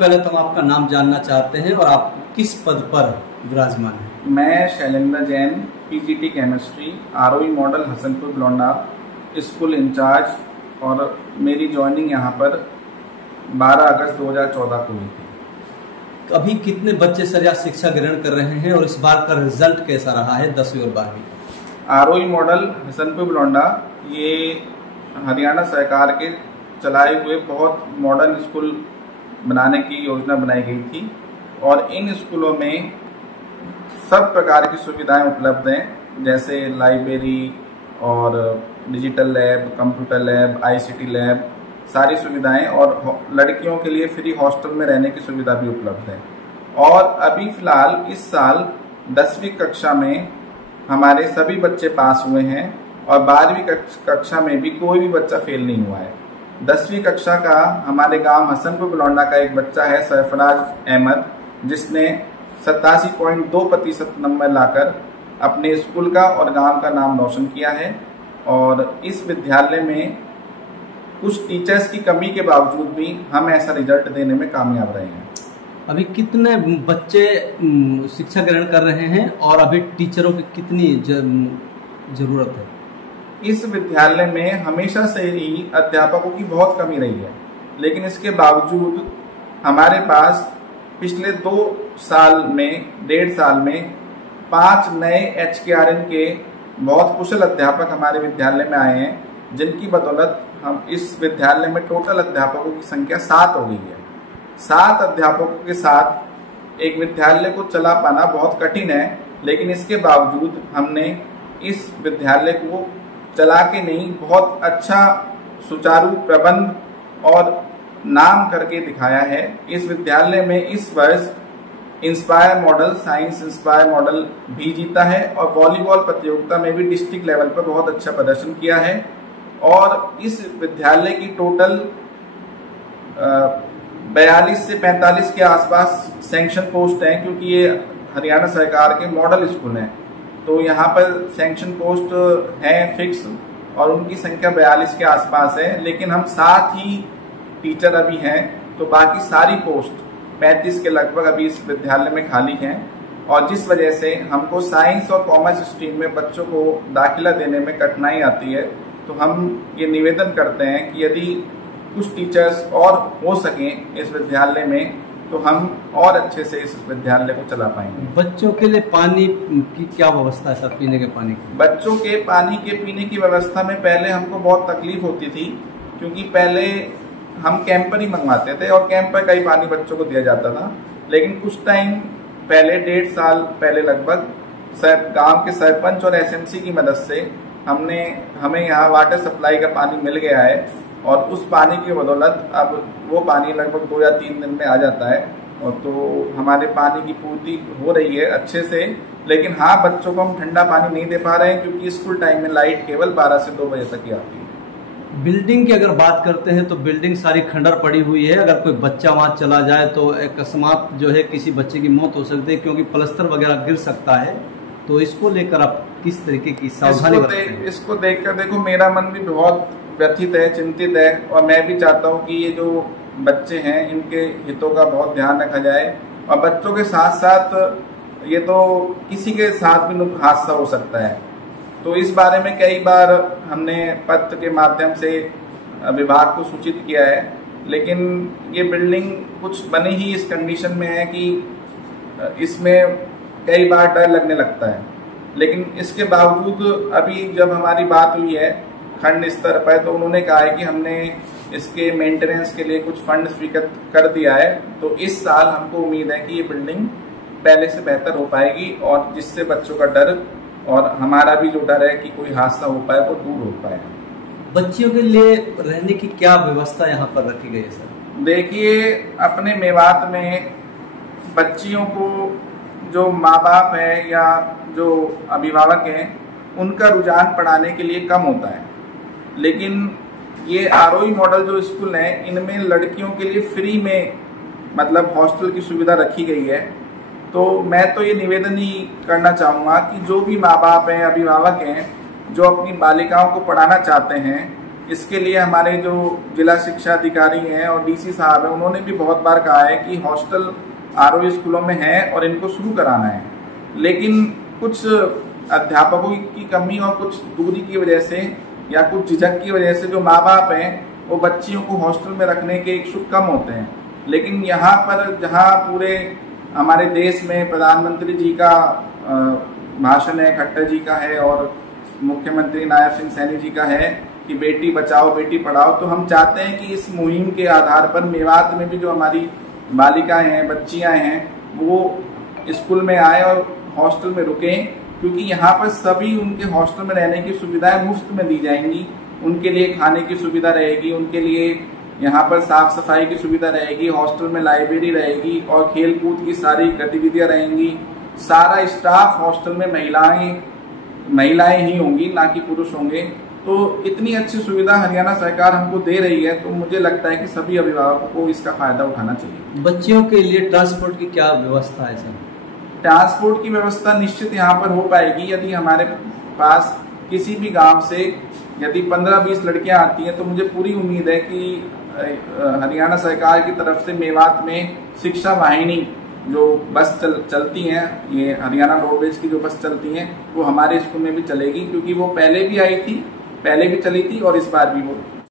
पहले तो हम आपका नाम जानना चाहते हैं और आप किस पद पर विराजमान हैं? मैं Shailendra Jain, PGT chemistry, ROE model Hasanpur Balaunda school incharge, और मेरी ज्वाइनिंग यहाँ पर 12 अगस्त 2014 को हुई थी। अभी कितने बच्चे सर यहाँ शिक्षा ग्रहण कर रहे हैं और इस बार का रिजल्ट कैसा रहा है 10वीं और 12वीं? आरओई मॉडल हसनपुर बलौंडा ये हरियाणा सरकार के चलाए हुए बहुत मॉडर्न स्कूल बनाने की योजना बनाई गई थी, और इन स्कूलों में सब प्रकार की सुविधाएं उपलब्ध हैं, जैसे लाइब्रेरी और digital lab, computer lab, ICT lab, सारी सुविधाएं, और लड़कियों के लिए फ्री हॉस्टल में रहने की सुविधा भी उपलब्ध है। और अभी फिलहाल इस साल 10वीं कक्षा में हमारे सभी बच्चे पास हुए हैं, और 12वीं कक्षा में भी कोई भी बच्चा फेल नहीं हुआ है। 10वीं कक्षा का हमारे गांव हसनपुर बलौंडा का एक बच्चा है सरफराज अहमद, जिसने 87.2% नंबर लाकर अपने स्कूल का और गांव का नाम रोशन किया है। और इस विद्यालय में कुछ टीचर्स की कमी के बावजूद भी हम ऐसा रिजल्ट देने में कामयाब रहे हैं। अभी कितने बच्चे शिक्षा ग्रहण कर रहे हैं और अभी टीचरों की कितनी जरूरत है? इस विद्यालय में हमेशा से ही अध्यापकों की बहुत कमी रही है, लेकिन इसके बावजूद हमारे पास पिछले 1.5 साल में 5 नए HKRN के बहुत कुशल अध्यापक हमारे विद्यालय में आए हैं, जिनकी बदौलत हम इस विद्यालय में टोटल अध्यापकों की संख्या 7 हो गई है। 7 अध्यापकों के साथ एक विद्यालय को चला पाना बहुत कठिन है, लेकिन इसके बावजूद हमने इस विद्यालय को चला के नहीं, बहुत अच्छा सुचारू प्रबंध और नाम करके दिखाया है। इस विद्यालय में इस वर्ष inspire model, science inspire model भी जीता है, और वॉलीबॉल प्रतियोगिता में भी डिस्ट्रिक्ट लेवल पर बहुत अच्छा प्रदर्शन किया है। और इस विद्यालय की टोटल 42 से 45 के आसपास सैंक्शन पोस्ट हैं, क्योंकि ये हरियाणा सरकार के मॉडल स्कूल हैं, तो यहाँ पर सैंक्शन पोस्ट हैं फिक्स, और उनकी संख्या 42 के आसपास है। लेकिन हम 7 ही टीचर अभी हैं, तो बाकी सारी पोस्ट 35 के लगभग अभी इस विद्यालय में खाली हैं, और जिस वजह से हमको साइंस और कॉमर्स स्ट्रीम में बच्चों को दाखिला देने में कठिनाई आती है। तो हम ये निवेदन करते हैं कि यदि कुछ टीचर्स और हो सकें इस विद्यालय में, तो हम और अच्छे से इस विद्यालय को चला पाएंगे। बच्चों के लिए पानी की क्या व्यवस्था है सर, पीने के पानी की? बच्चों के पानी के पीने की व्यवस्था में पहले हमको बहुत तकलीफ होती थी, क्योंकि पहले हम कैंपर ही मंगवाते थे और कैंपर का ही पानी बच्चों को दिया जाता था। लेकिन कुछ टाइम पहले, 1.5 साल पहले लगभग, गांव के सरपंच और एसएमसी की मदद से हमें यहाँ वाटर सप्लाई का पानी मिल गया है, और उस पानी की बदौलत अब वो पानी लगभग 2 या 3 दिन में आ जाता है, और तो हमारे पानी की पूर्ति हो रही है अच्छे से। लेकिन हाँ, बच्चों को हम ठंडा पानी नहीं दे पा रहे हैं, क्योंकि स्कूल टाइम में लाइट केवल 12 से 2 बजे तक ही आती है। बिल्डिंग की अगर बात करते हैं तो बिल्डिंग सारी खंडर पड़ी हुई है। अगर कोई बच्चा वहां चला जाए तो अकस्मात जो है किसी बच्चे की मौत हो सकती है, क्योंकि प्लास्टर वगैरह गिर सकता है। तो इसको लेकर आप किस तरीके की सावधानी बरतते हैं? इसको देखकर देखो, मेरा मन भी बहुत व्यथित है, चिंतित है, और मैं भी चाहता हूँ कि ये जो बच्चे हैं इनके हितों का बहुत ध्यान रखा जाए। और बच्चों के साथ साथ ये तो किसी के साथ भी हादसा हो सकता है, तो इस बारे में कई बार हमने पत्र के माध्यम से विभाग को सूचित किया है। लेकिन ये बिल्डिंग कुछ बनी ही इस कंडीशन में है कि इसमें कई बार डर लगने लगता है। लेकिन इसके बावजूद अभी जब हमारी बात हुई है खंड स्तर पर, तो उन्होंने कहा है कि हमने इसके मेंटेनेंस के लिए कुछ फंड स्वीकृत कर दिया है। तो इस साल हमको उम्मीद है कि ये बिल्डिंग पहले से बेहतर हो पाएगी, और जिससे बच्चों का डर और हमारा भी जो डर है कि कोई हादसा हो पाए वो दूर हो पाए। बच्चियों के लिए रहने की क्या व्यवस्था यहाँ पर रखी गई है सर? देखिए, अपने मेवात में बच्चियों को जो माँ बाप है या जो अभिभावक हैं, उनका रुझान पढ़ाने के लिए कम होता है। लेकिन ये आरओई मॉडल जो स्कूल हैं, इनमें लड़कियों के लिए फ्री में मतलब हॉस्टल की सुविधा रखी गई है। तो मैं तो ये निवेदन ही करना चाहूँगा कि जो भी माँ बाप हैं, अभिभावक हैं, जो अपनी बालिकाओं को पढ़ाना चाहते हैं, इसके लिए हमारे जो जिला शिक्षा अधिकारी हैं और डीसी साहब हैं, उन्होंने भी बहुत बार कहा है कि हॉस्टल आरओबी स्कूलों में है और इनको शुरू कराना है, लेकिन कुछ अध्यापकों की कमी और कुछ दूरी की वजह से या कुछ झिझक की वजह से जो माँ बाप हैं वो बच्चियों को हॉस्टल में रखने के इच्छुक कम होते हैं। लेकिन यहाँ पर जहाँ पूरे हमारे देश में प्रधानमंत्री जी का भाषण है, खट्टर जी का है और मुख्यमंत्री नायब सिंह सैनी जी का है कि बेटी बचाओ बेटी पढ़ाओ, तो हम चाहते हैं कि इस मुहिम के आधार पर मेवात में भी जो हमारी बालिकाएं हैं, बच्चियां हैं, वो स्कूल में आए और हॉस्टल में रुकें, क्योंकि यहाँ पर सभी उनके हॉस्टल में रहने की सुविधाएं मुफ्त में दी जाएंगी। उनके लिए खाने की सुविधा रहेगी, उनके लिए यहाँ पर साफ सफाई की सुविधा रहेगी, हॉस्टल में लाइब्रेरी रहेगी और खेल कूद की सारी गतिविधियां रहेंगी। सारा स्टाफ हॉस्टल में महिलाएं ही होंगी, ना कि पुरुष होंगे। तो इतनी अच्छी सुविधा हरियाणा सरकार हमको दे रही है, तो मुझे लगता है कि सभी अभिभावकों को इसका फायदा उठाना चाहिए। बच्चियों के लिए ट्रांसपोर्ट की क्या व्यवस्था है सर? ट्रांसपोर्ट की व्यवस्था निश्चित यहाँ पर हो पाएगी यदि हमारे पास किसी भी गांव से यदि 15-20 लड़कियां आती हैं, तो मुझे पूरी उम्मीद है कि हरियाणा सरकार की तरफ से मेवात में शिक्षा वाहिनी जो बस चलती हैं, ये हरियाणा रोडवेज की जो बस चलती हैं, वो हमारे स्कूल में भी चलेगी, क्योंकि वो पहले भी आई थी, पहले भी चली थी और इस बार भी वो